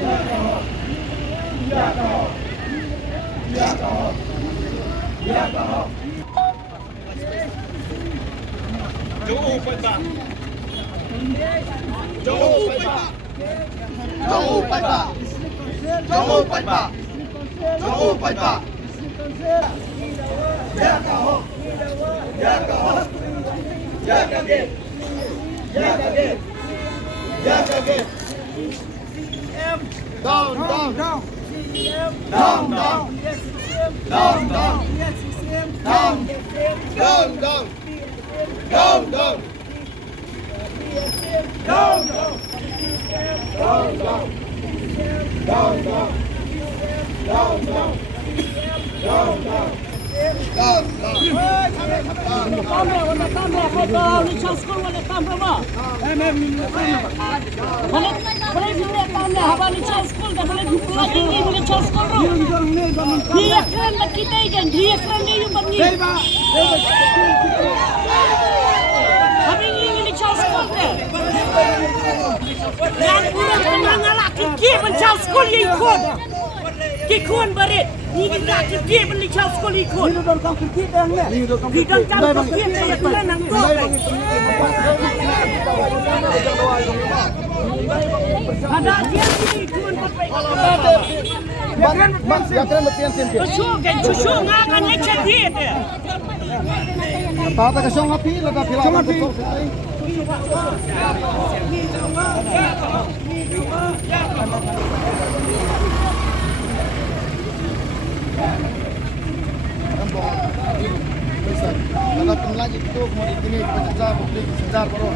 Jauh pai ba. Jauh pai ba. Jauh pai ba. Jauh pai ba. Jauh pai ba. Ya kau. Ya kau. Ya kaget. Ya kaget. Ya kaget. Down, down, down. Down, down. Down, down. Down. Down, down. Down, down. Down, down. Down, down. Down, down. Down, down. Down, down. Tambah, kalau ni school wala tambah ma. Boleh juga tambah, habis ni school dah boleh dua lagi boleh school ro. Dia keren kita ikan, dia keren dia yang bani. Habis ni school dah. Yang kurang mengalah kita mencari school yang ikut. Kikun barit, ni kita kerja beli caw sekolah ikut. Ni dah kau kerja dah ni. Ni dah kau kerja dah yang tu nang tu. Ada dia ni ikut pakai. Jangan bertian sini. Cucu ngakan lecet dia tu. Apa tak kasong api, lada pilah. Kasong api. Kalau penelajit itu mau ditini pencecar, bukti pencecar baru.